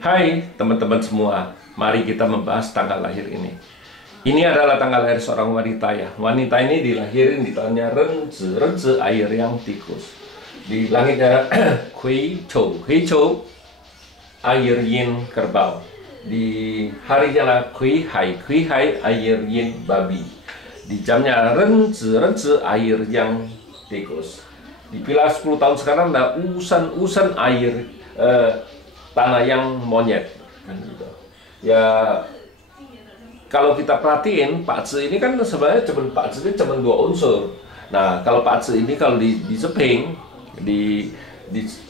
Hai teman-teman semua, mari kita membahas tanggal lahir ini. Ini adalah tanggal lahir seorang wanita ya. Wanita ini dilahirin di tahunnya Renzi, Renzi air yang tikus. Di langitnya Hui Chou air yin kerbau. Di harinya lah Kui Hai air yin babi. Di jamnya Renzi air yang tikus. Dipilah 10 tahun sekarang ada usan air tanah yang monyet kan gitu. Ya kalau kita perhatiin Pak Zi ini kan sebenarnya Pak Zi ini cuma 2 unsur. Nah kalau Pak Zi ini kalau di Jepang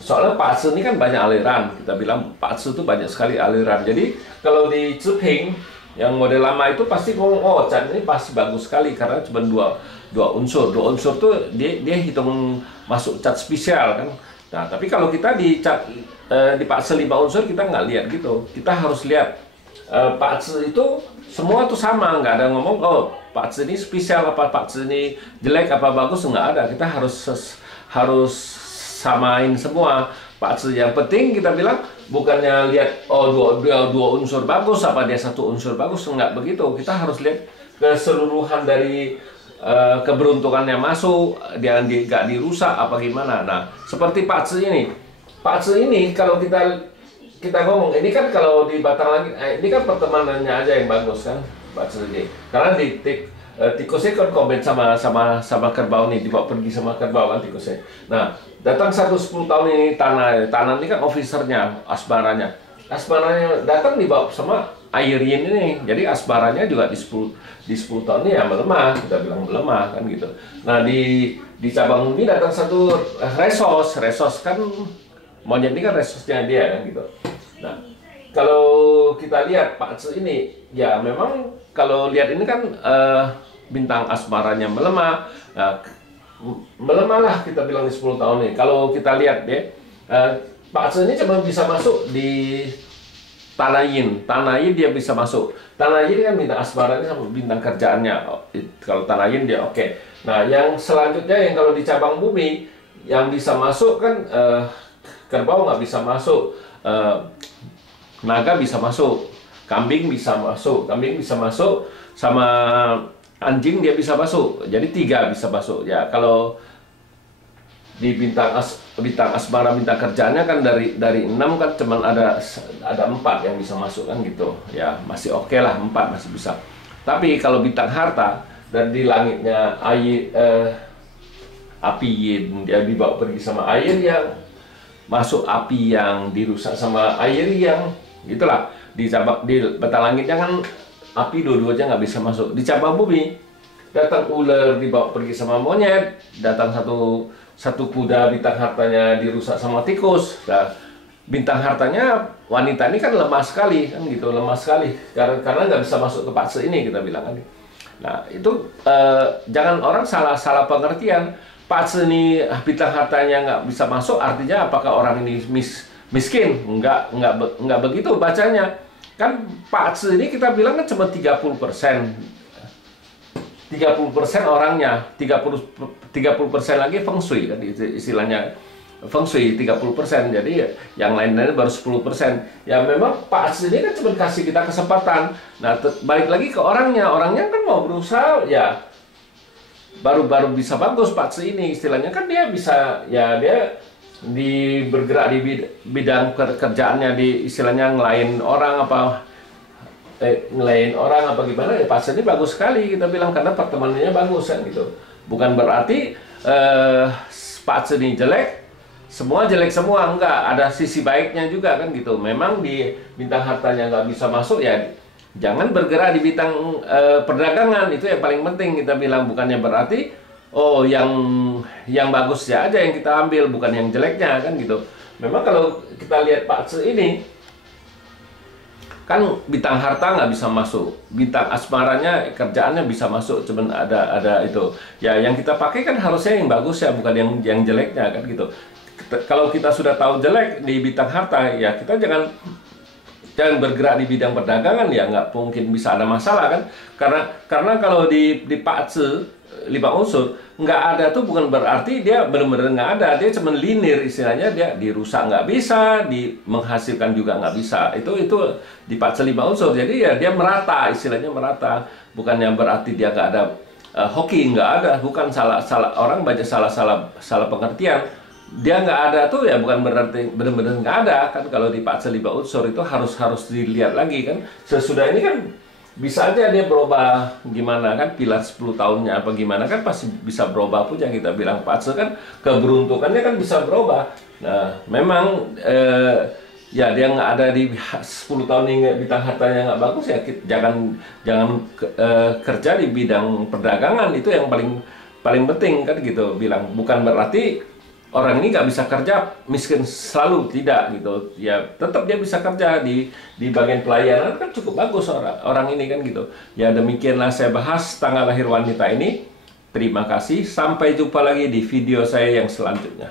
soalnya Pak Zi ini kan banyak aliran, kita bilang Pak Zi itu banyak sekali aliran. Jadi kalau di Jepang yang model lama itu pasti ngomong oh cat ini pasti bagus sekali karena cuma dua unsur tuh dia hitung masuk cat spesial kan. Nah, tapi kalau kita di Pak Zi 5 unsur kita nggak lihat gitu. Kita harus lihat Pak Zi itu semua tuh sama, nggak ada ngomong oh Pak Zi ini spesial apa Pak Zi ini jelek apa bagus, nggak ada. Kita harus samain semua Pak Zi. Yang penting kita bilang bukannya lihat oh dua unsur bagus apa dia 1 unsur bagus, nggak begitu. Kita harus lihat keseluruhan dari keberuntungannya masuk, dia nggak dirusak apa gimana. Nah seperti Pak Zi ini kalau kita ngomong ini kan kalau di batang langit ini kan pertemanannya aja yang bagus kan Pak Zi ini, karena di tikusnya kan komen sama kerbau nih, dibawa pergi sama kerbau kan tikusnya. Nah datang 10 tahun ini tanah ini kan officernya asbaranya datang dibawa sama air yin ini, jadi asbaranya juga di 10 tahun ini ya melemah, kita bilang melemah kan gitu. Nah di cabang bumi datang satu resos kan monyet ini kan resosnya dia kan gitu. Nah kalau kita lihat Pak Zi ini ya memang kalau lihat ini kan bintang asmaranya melemah, melemah lah kita bilang di 10 tahun ini. Kalau kita lihat deh Pak Zi ini cuma bisa masuk di Tanah Yin dia bisa masuk. Tanah Yin kan bintang asmaranya sama bintang kerjaannya. Kalau Tanah Yin dia oke. Nah yang selanjutnya yang kalau di cabang bumi yang bisa masuk kan kerbau nggak bisa masuk, naga bisa masuk, kambing bisa masuk, sama anjing dia bisa masuk. Jadi 3 bisa masuk ya. Kalau di bintang asmara bintang kerjaannya kan dari 6 kan cuman ada 4 yang bisa masuk kan gitu ya, masih oke lah 4 masih bisa. Tapi kalau bintang harta dan di langitnya api yin, dia dibawa pergi sama air yang masuk, api yang dirusak sama air yang gitulah. Di batang langitnya kan api dua-duanya nggak bisa masuk. Di cabang bumi datang ular dibawa pergi sama monyet, datang satu kuda bintang hartanya dirusak sama tikus. Nah, bintang hartanya wanita ini kan lemah sekali kan gitu, lemah sekali karena nggak bisa masuk ke Pak Zi ini kita bilang kan. Nah itu jangan orang salah pengertian. Pak Zi ini bintang hartanya nggak bisa masuk artinya apakah orang ini miskin? Nggak begitu bacanya. Kan Pak Zi ini kita bilang kan cuma 30% orangnya, 30% lagi feng shui kan istilahnya, feng shui 30%, jadi yang lain-lain baru 10%. Ya memang Pak Zi ini kan cuma kasih kita kesempatan. Nah balik lagi ke orangnya kan mau berusaha ya baru bisa bagus Pak Zi ini istilahnya kan dia bisa ya dia bergerak di bidang kerjaannya, di istilahnya ngelain orang apa gimana ya. Pak Zi ini bagus sekali kita bilang karena pertemanannya bagus kan gitu. Bukan berarti Pak Zi ini jelek, semua jelek semua, enggak, ada sisi baiknya juga kan gitu. Memang di bintang hartanya nggak bisa masuk ya jangan bergerak di bintang perdagangan, itu yang paling penting kita bilang. Bukannya berarti oh yang bagusnya aja yang kita ambil, bukan yang jeleknya kan gitu. Memang kalau kita lihat Pak Zi ini kan bintang harta nggak bisa masuk, bintang asmaranya kerjaannya bisa masuk, cuman ada itu ya yang kita pakai kan harusnya yang bagus ya, bukan yang jeleknya kan gitu. Kalau kita sudah tahu jelek di bintang harta ya kita jangan bergerak di bidang perdagangan ya, nggak mungkin bisa ada masalah kan, karena kalau di Pak Zi 5 unsur. Nggak ada tuh bukan berarti dia benar-benar nggak ada. Dia cuma linear istilahnya, dia dirusak nggak bisa, menghasilkan juga nggak bisa. Itu di pace 5 unsur. Jadi ya dia merata, istilahnya merata. Bukannya berarti dia nggak ada hoki, nggak ada. Bukan salah orang baca salah pengertian. Dia nggak ada tuh ya bukan berarti benar-benar nggak ada kan. Kalau di pace 5 unsur itu harus dilihat lagi kan. Sesudah ini kan bisa aja dia berubah gimana kan, pilar 10 tahunnya apa gimana kan pasti bisa berubah pun. Yang kita bilang pace kan keberuntungannya kan bisa berubah. Nah memang ya dia nggak ada di 10 tahun ini bidang hartanya nggak bagus ya, jangan kerja di bidang perdagangan, itu yang paling penting kan gitu bilang. Bukan berarti orang ini nggak bisa kerja, miskin selalu, tidak gitu ya, tetap dia bisa kerja di bagian pelayanan kan cukup bagus orang ini kan gitu ya. Demikianlah saya bahas tanggal lahir wanita ini. Terima kasih, sampai jumpa lagi di video saya yang selanjutnya.